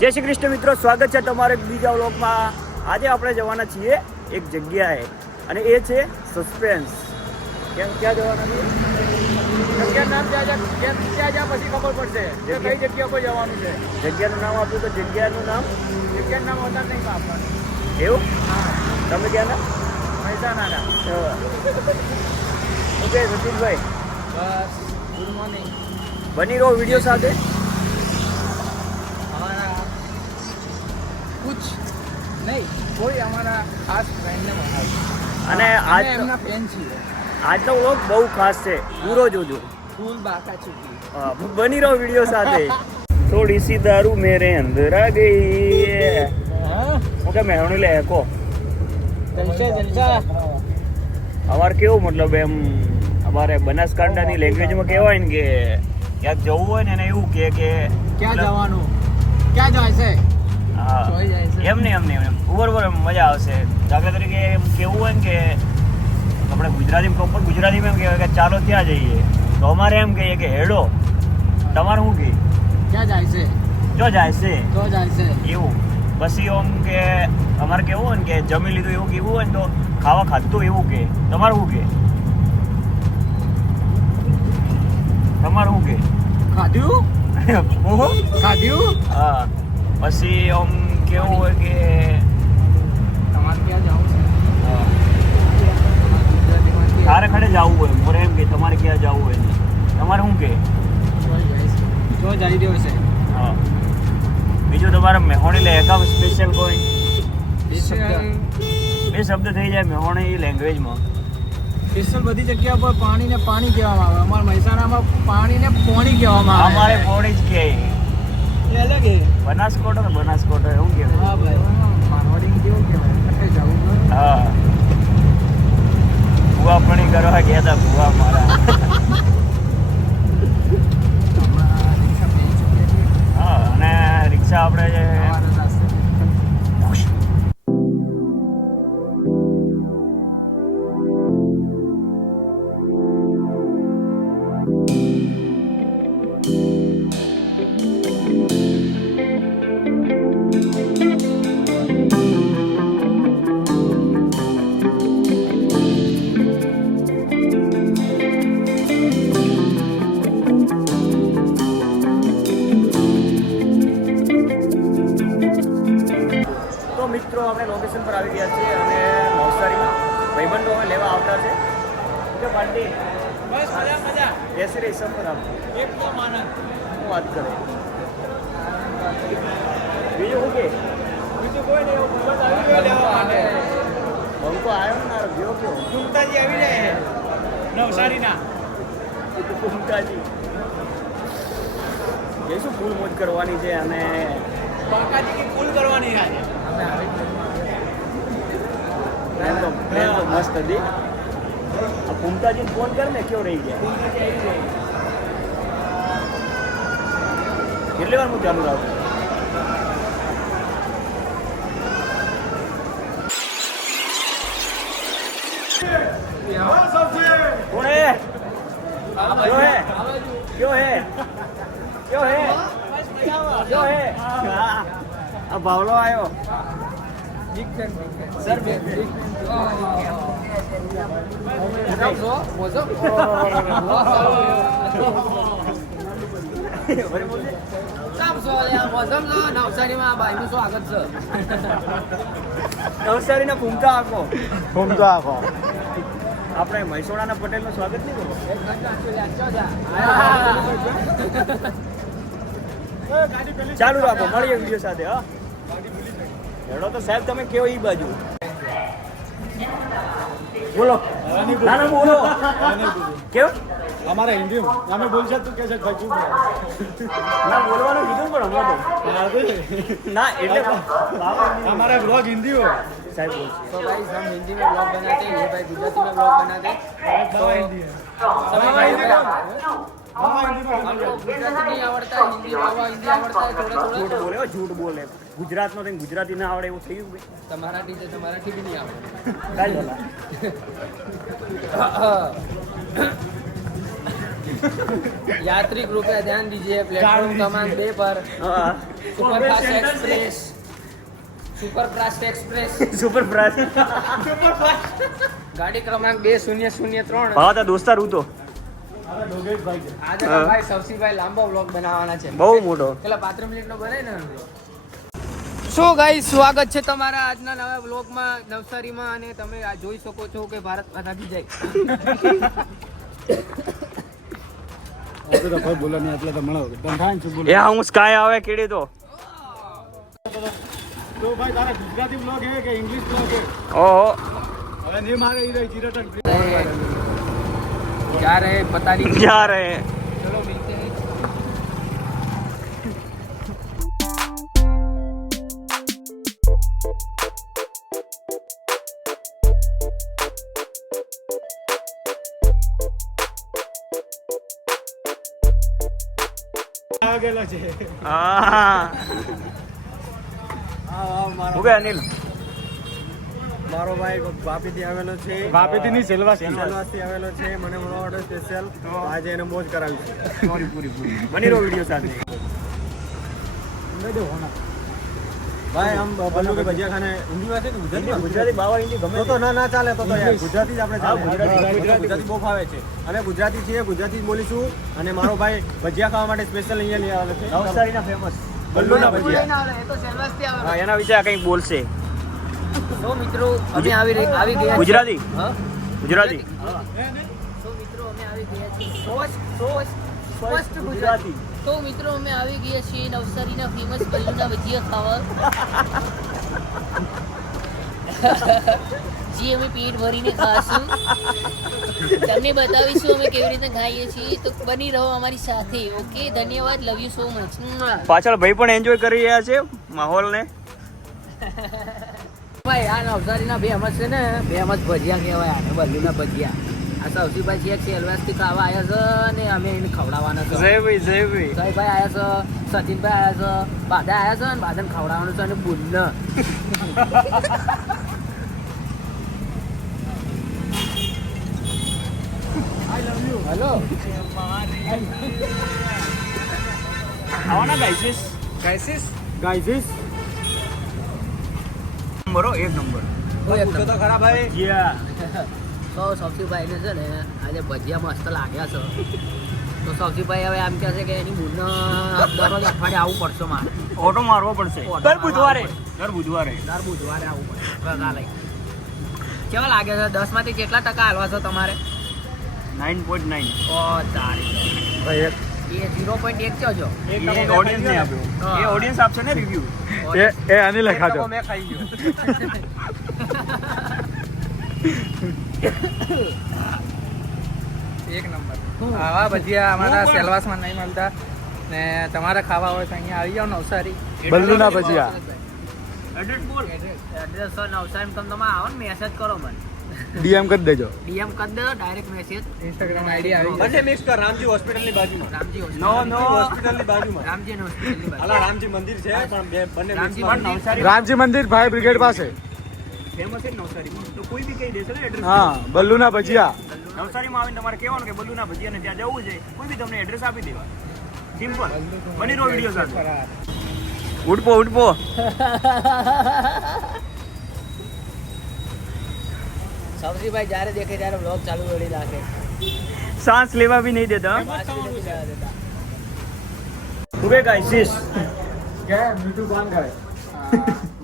જય શ્રી કૃષ્ણ મિત્રો, સ્વાગત છે તમારે બીજા વ્લોગમાં. આજે આપણે જવાના છીએ એક જગ્યાએ અને એ છે સસ્પેન્સ. ક્યાં જવાના છે? જગ્યાનું નામ ત્યાં પછી ખબર પડશે કે કઈ જગ્યા પર જવાનું છે. જગ્યાનું નામ આપ્યું તો જગ્યાનું નામ વધારે નહીં આપવાનું. એવું? હા. તમે ક્યાંના? મહેસાણાના. ઓકે સચિનભાઈ, બસ ગુડ મોર્નિંગ. બની રહો વિડીયો સાથે. कुछ नहीं, कोई हमारा खास फ्रेंड ने बनाया અને આજ એમના ફેન છીએ. આજનો વ્લોગ બહુ ખાસ છે, પૂરો જોજો. ફૂલ બાકા ચૂકી. બની રહો વિડીયો સાથે. થોડી સી દારૂ મેરે અંદર આ ગઈ. ઓકે મેહણી લે કો જલસા અમારે કેવું મતલબ એમ અમારે બનાસકાંઠાની લેંગ્વેજમાં કહેવાય ને કે ક્યાંક જવું હોય ને એને એવું કે ક્યાં જવાનું, ક્યાં જાય છે. હા એમ નહીં ઉપર મજા આવશે. દાખલા તરીકે એમ કેવું હોય ને કે આપણે પ્રોપર ગુજરાતીમાં એમ કહેવાય કે ચાલો ત્યાં જઈએ, તો અમારે એમ કહીએ કે હેડો. તમારે શું કહે? ક્યાં જાય છે, જો જાય છે તો જાય છે એવું. પછી એમ કે અમારે કેવું હોય ને કે જમી લીધું એવું કેવું હોય ને તો ખાવા ખાધું એવું કે. તમારે શું કે? તમારે શું કે? ખાધ્યું ખાધ્યું. હા પછી આમ કેવું હોય કે તમારે ક્યાં જવું છે. તારે ખડે જવું હોય, મોરે એમ કે તમારે ક્યાં જવું હોય ને તમારે શું કે? જો જઈ રહ્યો છે. હા બીજું તમારે મેહોણી લે એકા સ્પેશિયલ કોઈ બે શબ્દ થઈ જાય મેહોણી લેંગ્વેજમાં. સ્પેશિયલ બધી જગ્યા પર પાણીને પાણી કહેવામાં આવે. અમારા મહેસાણામાં પાણીને પોણી કહેવામાં આવે. અમારે પોણી જ કહે. એ અલગ હે. બનાસકોટો એવું કહેવાય. હા ભાઈ, મારવાડી કેવું કહેવાય, કટે જવું. હા ભૂવા પાણી કરવા ગયા હતા ભૂવા મારા. હા અને રિક્ષા આપણે જે મિત્રો આપણે લોકેશન પર આવી ગયા છીએ અને નવસારીમાં ભાઈબંધો અમે લેવા આવતા છે. કે પાર્ટી બસ મજા બેસી રહી સફર આપ એકદમ આનંદ. શું વાત કરે બીજું શું કે? બીજું કોઈ નહીં, એવું બસ આવી ગયો લેવા માટે. બંકો આવ્યો ને મારો ગયો કયો ગુમતાજી આવી જાય નવસારીના. ગુમતાજી એ શું ફૂલ મોજ કરવાની છે અને બાકાજી કી કુલ કરવાની આજે. પ્લેન તો મસ્ત હતી. આ પુમતાજીને ફોન કર ને કેવો રહી ગયા. કેટલી વાર હું ચાલુ રાખું? કોણ હે? क्यों है આ ભાવલો આવ્યો સર. નવસારીના ઘૂમતા આખો આપણે મહેસાણાના પટેલનું સ્વાગત નહીં કરો. ચાલુ રાખો, મળીએ વિડીયો સાથે. હા હેડો તો સાહેબ, તમે કેવો ઈ બાજુ બોલો. ના બોલો કેવું हमारा हिंदी हमें बोल तू कैसे बचू ના બોલવાનું કીધું પણ હમણાં તો ના એટલે हमारा ब्लॉग हिंदी हो. સાહેબ બોલશે. तो भाई हम हिंदी में ब्लॉग बनाते हैं, ये भाई गुजराती में ब्लॉग बनाते हैं. तो हिंदी है. सभी भाई हम लोग गुजराती नहीं आवड़ता है, हिंदी हिंदी आवड़ता है थोड़ा झूठ थोड़ा. બોલે झूठ બોલે. ગુજરાતનો થઈને ગુજરાતી ના આવડે એવું થયું ભાઈ. तो मराठी से तो मराठी भी नहीं आवड़ता. કાંઈ બોલા यात्री कृपया ध्यान दीजिए प्लेटफॉर्म क्रमांक 2 पर હા superfast express superfast express super fast ગાડી ક્રમાંક 2003 ભાવ તો દોસ્તાર હું તો આજે તો ભાઈ સૌસીભાઈ લાંબો વ્લોગ બનાવવાના છે બહુ મોટો પેલા 5 મિનિટનો બને ને સો ગાઈસ સ્વાગત છે તમારા આજના નવા વ્લોગમાં નવસારીમાં અને તમે આ જોઈ શકો છો કે ભારત માતા કી જય એ હું સ્કાય આવે કેડી તો तो भाई तारा गुजराती ब्लॉग है कि इंग्लिश ब्लॉग है ઓહો अरे नहीं मारे इधर चिरटन जा रहे हैं पता नहीं जा रहे हैं चलो मिलते हैं आ गेलो छे હા હું કે અનિલ મારો ભાઈ વાપીથી આવેલો છે વાપીથી ની સેલવાસથી આવેલો છે મને મળવા માટે સ્પેશિયલ આજે એને મોજ કરાવી છે સોરી પૂરી બની રહ્યો વિડિયો સાથે ભાઈ આમ બલ્લુ કે ભજીયા ખાને હિન્દીમાં છે કે ગુજરાતીમાં ગુજરાતી બાવા હિન્દી ગમે તો ના ચાલે તો યાર ગુજરાતી જ આપણે ચાલે ગુજરાતી ગુજરાતી બહુ ફાવે છે અને ગુજરાતી છીએ ગુજરાતી જ બોલીશું અને મારો ભાઈ ભજીયા ખાવા માટે સ્પેશિયલ અહીંયા લઈ આવેલો છે નવસારીના ફેમસ બલ્લુના ભજીયા એ તો સેલવાસથી આવે હા એના વિશે આ કંઈક બોલશે તો મિત્રો અમે આવી ગયા છીએ. ગુજરાતી હા ગુજરાતી તો મિત્રો અમે આવી ગયા છીએ સ્પષ્ટ ગુજરાતી તો મિત્રો અમે આવી ગયા છીએ નવસારીના ફેમસ બલ્લુના ભજીયા ખાવા જે અમે પેટ ભરીને ખાશું તમને બતાવીશું અમે કેવી રીતે ખાઈએ છીએ તો બની રહો અમારી સાથે ઓકે ધન્યવાદ લવ યુ સો મચ પાછળ ભાઈ પણ એન્જોય કરી રહ્યા છે માહોલને ભાઈ આ નવસારીના ફેમસ છે ને ફેમસ ભજીયા કહેવાય આને બલ્લુના ભજીયા આ સૌથી પછી એક સેલવાસથી ખાવા આવ્યા છે ને અમે એને ખવડાવવાના છે જયભાઈ ભાઈ આવ્યા છે સચિનભાઈ આવ્યા છે બાદા આવ્યા છે ને બાદાને ખવડાવવાનું છે અને બુલ્લ હેલો આવવાના ગાઈસીસ ગાઈઝીસ નંબરો એક નંબર પૂછો તો ખરા ભાઈ તો સૌસીભાઈને છે ને આજે ભજીયા મસ્ત લાગ્યા છે તો સૌસીભાઈ હવે આમ કહે છે કે એની બુનને દરરોજ અઠવાડિયે આવવું પડશે મારે ઓટો મારવો પડશે ઓટો દર બુધવારે દર બુધવારે આવવું પડશે રજા લઈ કેવા લાગે છે 10 માંથી કેટલા ટકા હાલવા છો તમારે 9.9 ઓ તારી ભાઈ એ 0.1 છો જો એ ઓડિયન્સ ને આપ્યો એ ઓડિયન્સ આપશે ને રિવ્યુ એ આની લખા દો મેં ખાઈ ગયો એક નંબર આવા ભજીયા અમારા સેલવાસમાં નહીં મળતા ને તમારે ખાવા હોય તો અહીંયા આવી જાઓ નવસારી બલ્લુના ભજીયા એડ્રેસ બોલ એડ્રેસ તો નવસારી તમે આવો ને મેસેજ કરો મને ડીએમ કરી દેજો ડીએમ કરી દો ડાયરેક્ટ મેસેજ ઇન્સ્ટાગ્રામ આઈડી આવી બંને મિક્સ કર રામજી હોસ્પિટલની બાજુમાં રામજી નો હોસ્પિટલની બાજુમાં રામજી હોસ્પિટલની બાજુ અલા રામજી મંદિર છે પણ બંને રામજી mix માં. મંદિર. નવસારી રામજી મંદિર ફાયર બ્રિગેડ પાસે ફેમસ છે નવસારીમાં તો કોઈ બી કહી દેશે ને એડ્રેસ હા બલ્લુના ભજીયા નવસારીમાં આવીને તમારે કહેવાનું કે બલ્લુના ભજીયાને ત્યાં જવું છે કોઈ બી તમને એડ્રેસ આપી દેવા સિમ્પલ બની રહ્યો વિડીયો સાથે ઉઠપો સૌજીભાઈ જ્યારે દેખે ત્યારે બ્લોગ ચાલુ કરી નાખે सांस लेवा भी नहीं देता તું કે ગાઈસીસ કે મીઠું પાન ખાય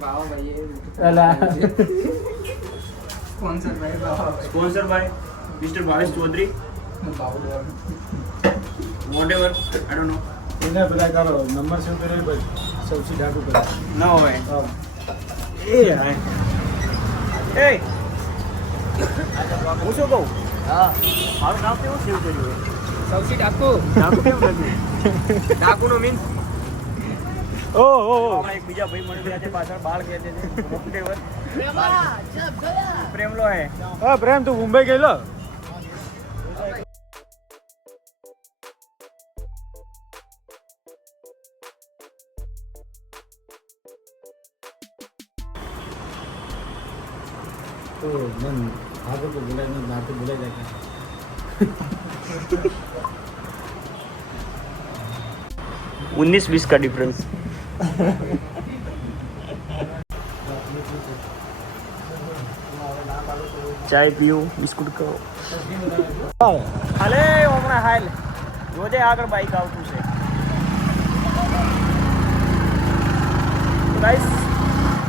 ભાવ ભાઈ સ્પોન્સર ભાઈ ભાવ sponsor by mister Bhavesh Chaudhary whatever I don't know એને બધા કરો નંબર સેવ કર્યો ભાઈ સૌથી ડાકુ કરે ના હોય હા એ હાય એ હું શું કહું હા મારું નામ કેવું સેવ કર્યું સૌથી ડાકુ નામ કેવું લખ્યું ડાકુનો મીન્સ ઓ આપણા એક બીજા ભાઈ મળી રહ્યા છે પાછળ બાળ કહે છે વોટેવર પ્રેમલો હે હા પ્રેમ તું મુંબઈ ગયેલો તો મન આગળ તો બોલાય ના તો બોલાય જાય 19-20 का डिफरेंस ચાય પીવું, બિસ્કુટ ખાઓ. હાલે હમણાં હાલ રોજે આગળ બાઈક આવતું છે. ગાઈસ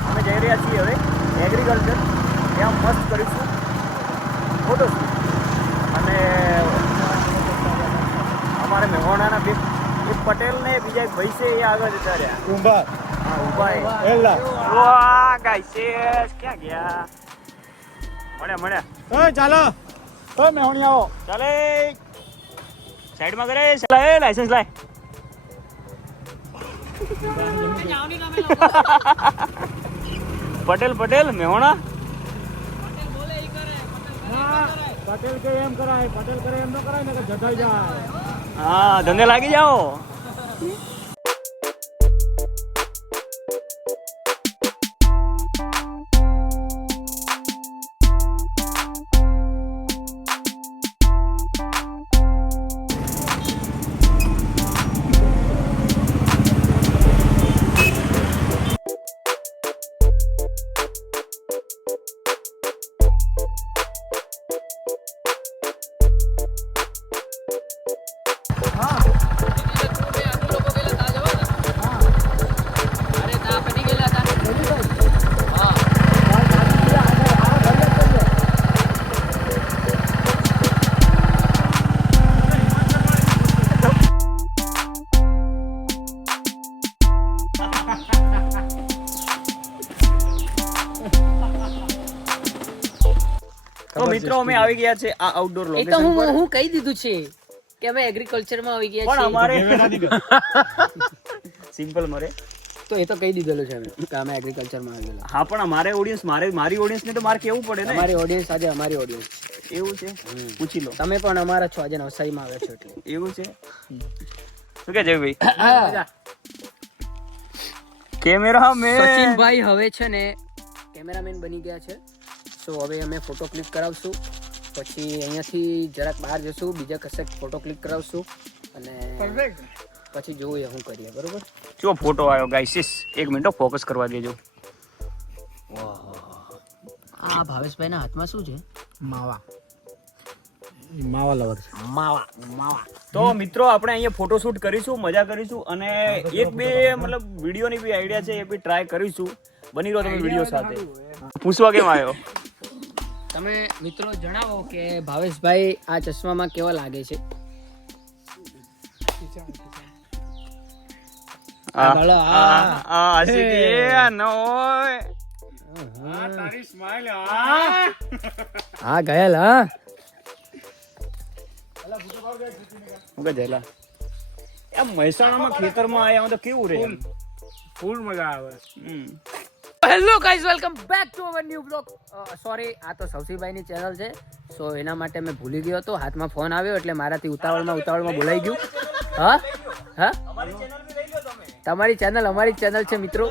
અમે જઈ રહ્યા છીએ હવે એગ્રીકલ્ચર, ત્યાં મસ્ત કરીશું ફોટો અને અમારે મહેમાનાના બે એક પટેલ ને બીજા એક ભાઈ છે એ આગળ જતા રહ્યા. હા ઊભા વાહ ગાઈસ ક્યાં ગયા? મળ્યા ચાલો મેહોણી આવો. ચાલે સાઈડમાં કરે. લાય લાયસન્સ લાય. પટેલ મેહોણા પટેલ કે એમ કરાય, પટેલ કરે એમ ન કરાય ને કે જતાઈ જાય. હા ધંધે લાગી જાઓ. તો મિત્રો અમે આવી ગયા છે આ આઉટડોર એ તો લોકેશન પર. હું કહી દીધું છે કે અમે એગ્રીકલ્ચર માં આવી ગયા પણ છીએ. અમારે સિમ્પલ મરે. તો એ તો કહી દીધેલું છે અમે કે અમે એગ્રીકલ્ચર માં આવેલા. હા પણ અમારે ઓડિયન્સ મારી ઓડિયન્સ ને તો મારે કેવું પડે ને. અમારી ઓડિયન્સ આજે અમારી ઓડિયન્સ એવું છે પૂછી લો. તમે પણ અમારા છો, આજે નવસારીમાં આવ્યા છો એટલે. એવું છે શું કે જય ભાઈ? કેમેરા મેન સચિનભાઈ હવે છે ને કેમેરામેન બની ગયા છે. તો હવે અમે ફોટો ક્લિક કરાવશું, પછી અહીંયાથી જરાક બહાર જશું, બીજા કશેક ફોટો ક્લિક કરાવશું અને પછી જોઈએ શું કરીએ. બરોબર? જો ફોટો આવ્યો ગાઈસ. એક મિનિટ ફોકસ કરવા દેજો. આ ભાવેશભાઈ ના હાથમાં શું છે? માવા લવર છે. માવા. તો મિત્રો આપણે અહીંયા ફોટોશૂટ કરીશું, મજા કરીશું અને એક બે મતલબ વિડીયોની બી આઈડિયા છે એ બી ટ્રાય કરીશું. બની રહ્યો તમે વિડીયો સાથે. પૂછવા કેમ આવ્યો? તમે મિત્રો જણાવો કે ભાવેશભાઈ આ ચશ્મામાં કેવા લાગે છે? ભલો, હા ગયેલ. હા મહેસાણામાં ખેતરમાં આયા તો કેવું રે? ફૂલ મજા આવે. Hello guys, welcome back to our new blog. Sorry, આ તો સૌસીભાઈની ચેનલ છે, સો એના માટે મેં ભૂલી ગયો હતો. હાથમાં ફોન આવ્યો એટલે મારાથી ઉતાવળમાં બોલાઈ ગયું. હા તમારી ચેનલ અમારી ચેનલ છે મિત્રો.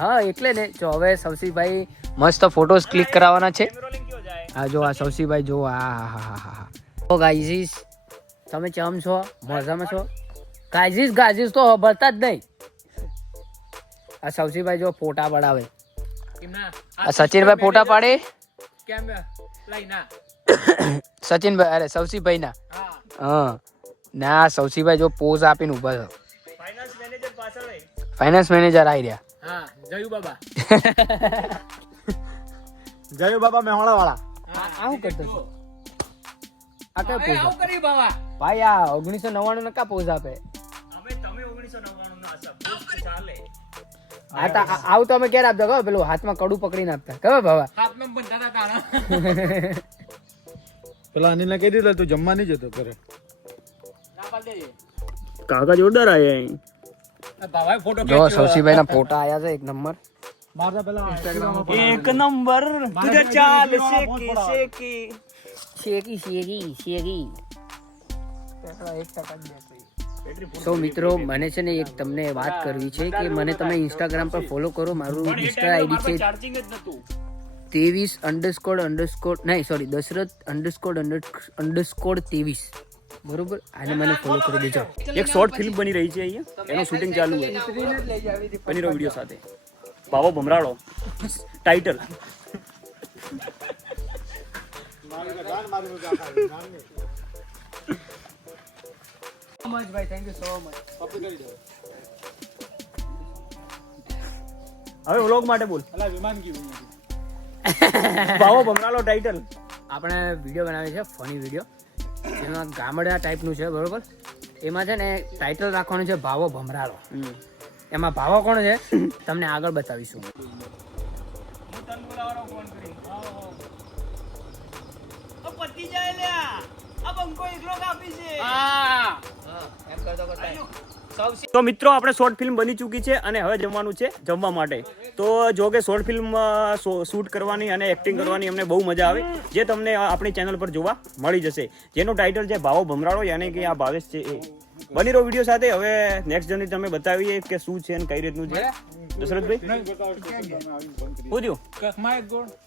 હા એટલે ને જો હવે સૌસીભાઈ મસ્ત ફોટોસ ક્લિક કરાવવાના છે. હા જો આ સૌસીભાઈ જો હા તો ગાઈઝીસ તમે ચમ છો? મજામાં છો? ગાઈઝીસ તો ખબરતા જ નહીં. આ સૌસીભાઈ જો ફોટા પડાવે. આ સચિનભાઈ ફોટા પાડે. સચિનભાઈ અરે સૌસીભાઈ ના. હા ના સૌસીભાઈ જો પોઝ આપીને ઉભા છે. ફાઇનાન્સ મેનેજર આવી રહ્યા. જય બાબા મેહોણા વાળા. આવું કરતો છો? આ કઈ પોઝ ભાઈ? આ 1999 ના કા પોઝ આપે? આવું તો અમે ક્યારે આપતા ખબર? પેલું હાથમાં કડું પકડીને આપતા ખબર બાબા? પેલા અનિલને કહી દીધું તું જમવા નહીં જતો કરે. કાકા જોરદાર આયા. જો સૌસીભાઈ ના ફોટા આયા છે એક નંબર. મારતા પેલા ઇન્સ્ટાગ્રામ એક નંબર તુજે ચાલ શેકી શેકી. તો મિત્રો મને છે ને એક તમને વાત કરવી છે કે મને તમે ઇન્સ્ટાગ્રામ પર ફોલો કરો. મારું ઇન્સ્ટા આઈડી છે ચાર્જિંગ જ નતું. 23__ નહીં સોરી દશરથ__ 23 બરોબર, આને મને ફોલો કરી દેજો. એક શોર્ટ ફિલ્મ બની રહી છે અહીંયા, એનું શૂટિંગ ચાલુ છે બની રહ્યો વિડીયો સાથે. ભાવો ભમરાળો ટાઇટલ. ભાઈ, થેન્ક યુ સો મચ. હવે વ્લોગ માટે બોલ. ભાવો ભમરાળો ટાઇટલ. આપણે વિડીયો બનાવીએ છીએ, ફની વિડીયો, જેમાં ગામડા ટાઈપનું છે, બરોબર. એમાં છે ને ટાઇટલ રાખવાનું છે ભાવો ભમરાળો. એમાં ભાવો કોણ છે તમને આગળ બતાવીશું. તો મિત્રો આપણે શોર્ટ ફિલ્મ બની ચૂકી છે અને હવે જમવાનું છે જમવા માટે. તો જો કે શોર્ટ ફિલ્મ શૂટ કરવાની અને એક્ટિંગ કરવાની અમને બહુ મજા આવે, જે તમને આપણી ચેનલ પર જોવા મળી જશે, જેનું ટાઇટલ છે ભાવો ભમરાળો, યાની કે આ ભાવેશ છે એ. બની રહ્યો વિડીયો સાથે. હવે નેક્સ્ટ જર્ની તમે બતાવીએ કે શું છે અને કઈ રીતનું છે. દશરથભાઈ પૂછ્યું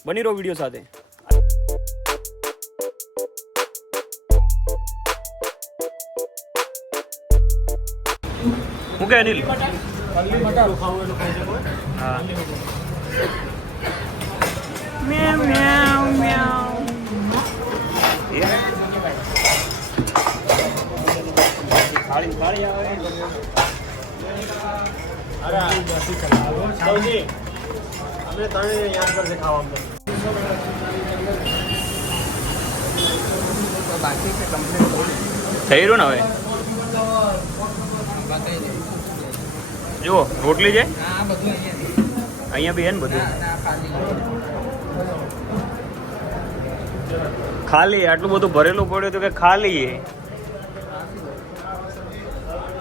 બની રહ્યો વિડીયો સાથે. હું કે અનિલ હા મ્યાઉ મ્યાઉ મ્યાઉ. ખાળી ખાળી આવે. સૌજી અમે ત્રણે યાદ કરશે ખાવા. બાકી છે કમ્પ્લીટ થઈ રહ્યું ને હવે. જુઓ રોટલી છે આ બધું અહીંયા અહીંયા બી હે ને બધું ખાલી ખાલી. આટલું બધું ભરેલું પડ્યું હતું કે ખાલી.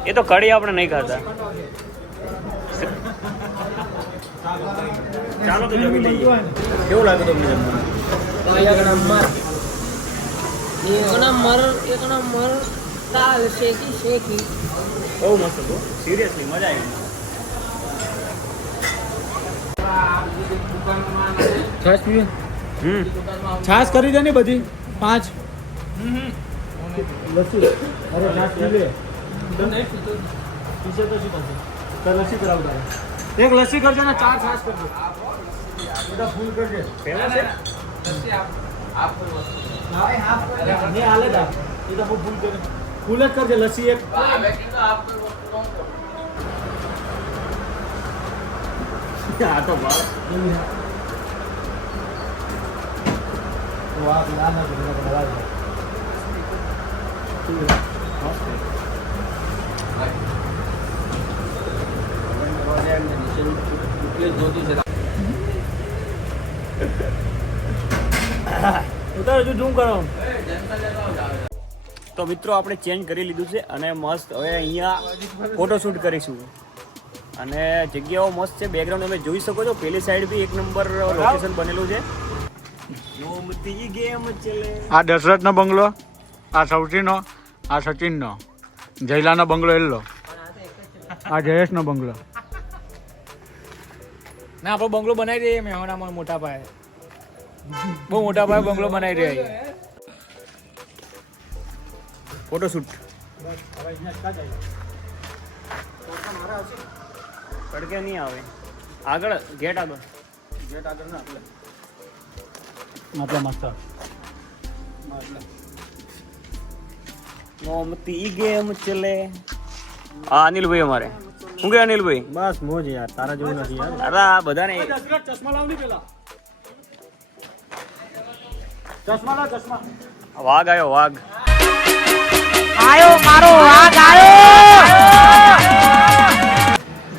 એ તો કઢી આપણે નહીં ખાતા. ચાલો તો જમી લઈએ. કેવું લાગ્યું તમને જમવાનું? એક નંબર દાલ શેકી બહુ મસ્ત હતું, સિરિયસલી મજા આવી. છાશ કરી દે ને બધી 5 લસ્સી. અરે છાશ પી લે. પીછે તો શું થશે? તો લસ્સી કરાવતા. એક લસ્સી કરજો ને 4 છાશ કરજો. બધા ફૂલ કરજે. પહેલા છે ને આલે દા. એ તો ફૂલ કરે. ફૂલ જ કરજે લસ્સી એક. આ તો ભાવ. વાહ ના ના બનાવ. ઉતાર હજુ ઝૂમ કરો. તો મિત્રો આપણે ચેન્જ કરી લીધું છે અને મસ્ત હવે અહીંયા ફોટોશૂટ કરીશું. અને જગ્યાઓ મસ્ત છે, બેકગ્રાઉન્ડ તમે જોઈ શકો છો. પેલી સાઈડ બી એક નંબર લોકેશન બનેલું છે. આ દશરથનો બંગલો, આ સૌસીનો, આ સચિનનો, જયલાનો બંગલો એલ્લો, આ જયેશનો બંગલો. ના આપણો બંગલો બનાવી દઈએ મહેમાનામાં મોટા પાયે. બહુ મોટા પાયે બંગલો બનાવી દઈએ. ફોટોશૂટ તડકે નહીં આવે. આગળ ગેટ આગળ ના એટલે મસ્ત. મોમતી ગેમ ચલે. હા અનિલભાઈ અમારે. શું કે અનિલભાઈ? બસ મોજ યાર, તારા જેવું નથી યાર. અરે આ બધાને ચશ્મા લાવ ની પેલા. ચશ્મા લાવ ચશ્મા. વાઘ આવ્યો વાઘ.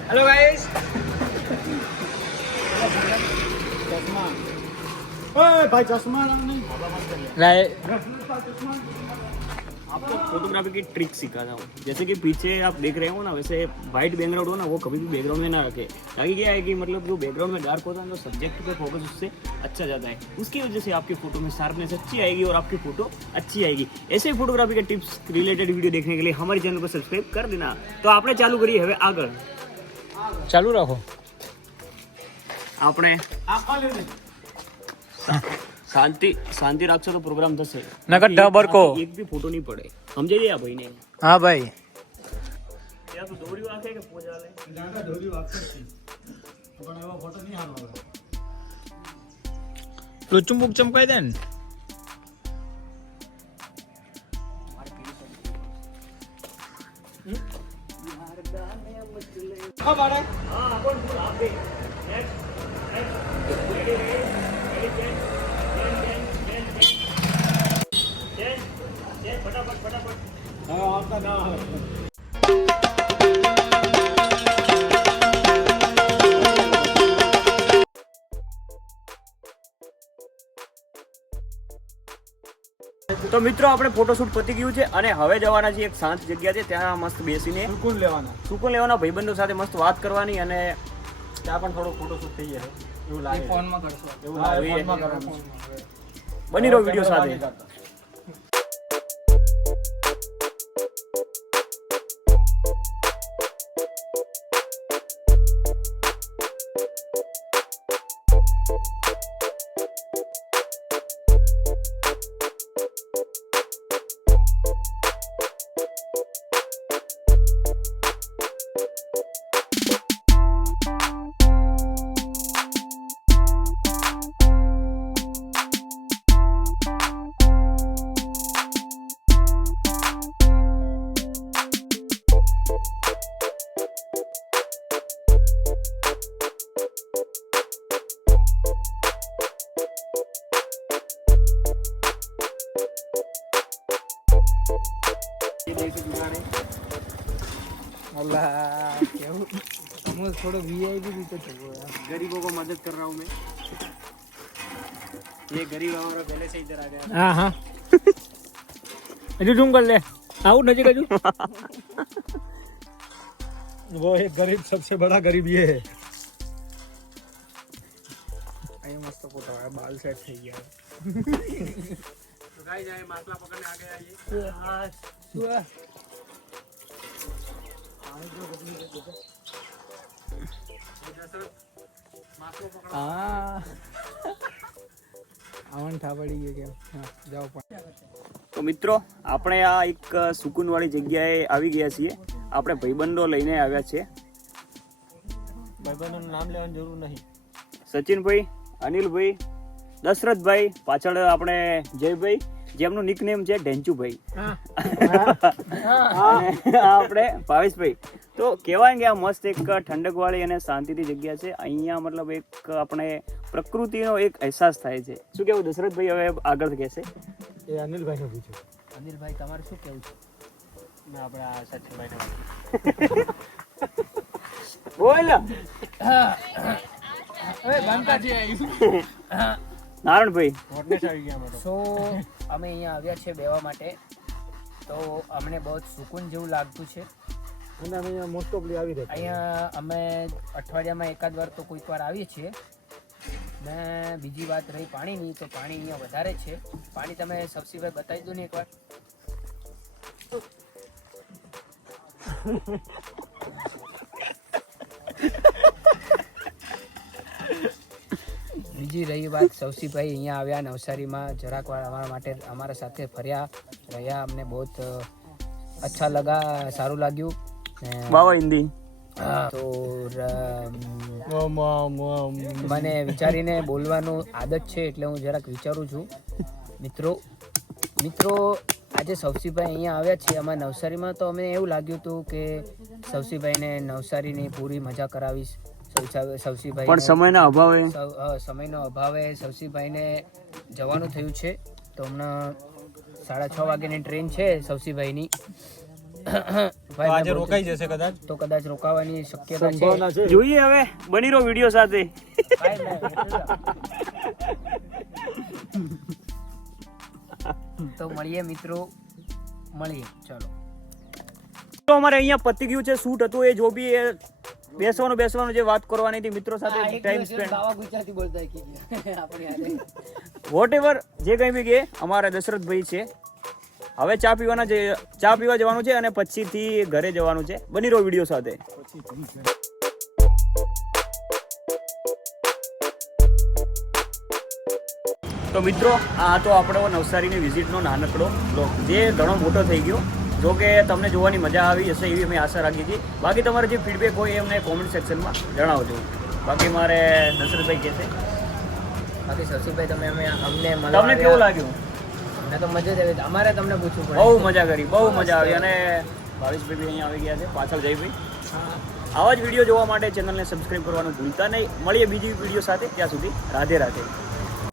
Hello guys. ओए भाई चश्मा लाओ नहीं. आपको फोटोग्राफी की ट्रिक सिखाता हूँ. जैसे कि पीछे आप देख रहे हो ना, वैसे वाइट बैकग्राउंड हो ना, वो कभी भी बैकग्राउंड में ना रखे. ताकि क्या है कि मतलब जो बैकग्राउंड में डार्क होता है तो सब्जेक्ट पे फोकस उससे अच्छा जाता है. उसकी वजह से आपकी फोटो में शार्पनेस अच्छी आएगी और आपकी फोटो अच्छी आएगी. ऐसे फोटोग्राफी के टिप्स रिलेटेड वीडियो देखने के लिए हमारे चैनल को सब्सक्राइब कर देना. तो આપણે ચાલુ કરીએ હવે આગળ. ચાલુ રાખો. આપણે શાંતિ રાખશો તો પ્રોગ્રામ થશે. નકર ડબરકો. એક બી ફોટો નહીં પડે. સમજાઈ જાય આ ભાઈને. હા ભાઈ ત્યાં તો દોરી વાગે કે પોજા લે. લુચું બુક ચમકાઈ દે ને. તો મિત્રો આપણે ફોટોશૂટ પતી ગયું છે અને હવે જવાના છીએ એક શાંત જગ્યા છે. ત્યાં મસ્ત બેસીને સુકૂન લેવાના ભાઈબંધો સાથે મસ્ત વાત કરવાની અને ત્યાં પણ થોડો ફોટોશૂટ થઈ જાય એવું લાગે. ફોનમાં કરશો. એવું લાગે. ફોનમાં કરવાનું. બની રહો વિડીયો સાથે. અલ્લાહ કેવું હું થોડો વીઆઈપી રીતે થયો यार. गरीबों को मदद कर रहा हूँ मैं. ये गरीब हमारा पहले से इधर आ गया. હા હા હજુ ઝૂમ કર લે. આવું નજીક હજુ. वो एक गरीब सबसे बड़ा गरीब ये है. અહીંયા મસ્ત ફોટો આવે બાલ સેટ થઈ ગયા. तो गाइस आए मासला पकड़ने आ गया ये. શું આ? હા આવન ઠાપડી ગયો કેમ. હા જાઓ પણ. તો મિત્રો આપણે આ એક સુકૂનવાળી જગ્યાએ આવી ગયા છીએ. આપણે ભાઈબંધો લઈને આવ્યા છે. ભાઈબંધોનું નામ લેવાની જરૂર નહીં. સચિનભાઈ, અનિલભાઈ, દશરથભાઈ, પાછળ આપણે જયભાઈ જેમનું નિકનેમ છે ઢેન્ચુભાઈ. અને આપણે ભાવેશભાઈ. તો કહેવાય કે આ મસ્ત એક ઠંડકવાળી અને શાંતિથી જગ્યા છે. અહીંયા મતલબ એક આપણે પ્રકૃતિનો એક અહેસાસ થાય છે. શું કેવું દશરથભાઈ હવે આગળ કહેશે? એ અનિલભાઈને પૂછો. અનિલભાઈ તમારે શું કેવું છે? ના આપણે આ સચિનભાઈને બોલ હવે બંકાજી આવ્યું. નારણભાઈ. હોટનેસ આવી ગયા અમે તો. સો અમે અહીંયા આવ્યા છે બેવા માટે. તો અમને બહુ સુકૂન જેવું લાગતું છે. અને અમે અહીંયા મોસ્ટ ઓફલી આવી રહ્યા. અહીંયા અમે અઠવાડિયામાં એકાદ વાર તો કોઈક વાર આવીએ છીએ. ને બીજી વાત રહી પાણીની, તો પાણી અહીંયા વધારે છે. પાણી તમે સબસીભાઈ બતાવી દો ને એકવાર. બીજી રહી વાત સવસીભાઈ અહીંયા આવ્યા નવસારીમાં જરાક વાર અમારા સાથે ફર્યા રહ્યા. અમને બહુ અચ્છા લગા, સારું લાગ્યું. બાવા હિન્દી. તો મને વિચારીને બોલવાનું આદત છે એટલે હું જરાક વિચારું છું. મિત્રો આજે સવસીભાઈ અહીંયા આવ્યા છે અમારા નવસારીમાં. તો અમને એવું લાગ્યું હતું કે સવસીભાઈને નવસારીની પૂરી મજા કરાવીશ. સવસીભાઈ પણ સમયના અભાવે સમયનો અભાવે સવસીભાઈને જવાનું થયું છે. તો હમણાં 6:30 વાગ્યાની ટ્રેન છે સવસીભાઈની. આજે રોકાઈ જશે કદાચ. તો કદાચ રોકાવાની શક્યતા છે. જોઈએ હવે બની રહો વિડીયો સાથે. તો મળીએ મિત્રો, મળીએ. ચલો તો અમારે અહીંયા પતી ગયું છે શૂટ હતું. એ જો બી એ બેસવાનું જે વાત કરવાની હતી મિત્રો સાથે ટાઈમ સ્પેન્ડ ગુજરાતી બોલતા વોટ એવર જે કંઈ બી કે અમારા દશરથભાઈ છે. હવે ચા પીવા જવાનું છે અને પછીથી ઘરે જવાનું છે. બની રહો વિડીયો સાથે. તો મિત્રો આ તો આપણો નવસારીની વિઝિટનો નાનકડો બ્લોગ જે ઘણો મોટો થઈ ગયો. જો કે તમને જોવાની મજા આવી હશે એવી અમે આશા રાખી હતી. બાકી તમારે જે ફીડબેક હોય એ અમને કોમેન્ટ સેક્શનમાં જણાવજો. બાકી મારે દશરથભાઈ કહે છે બાકી સસીભાઈ તમે અમને તમને કેવું લાગ્યું? અમને તો મજા જ આવી. અમારે તમને પૂછવું પડે. બહુ મજા કરી, બહુ મજા આવી. અને ભાવેશભાઈ બી અહીંયા આવી ગયા છે, પાછળ જયભાઈ. આવા જ વિડીયો જોવા માટે ચેનલને સબસ્ક્રાઈબ કરવાનું ભૂલતા નહીં. મળીએ બીજી વિડીયો સાથે. ત્યાં સુધી રાધે રાધે.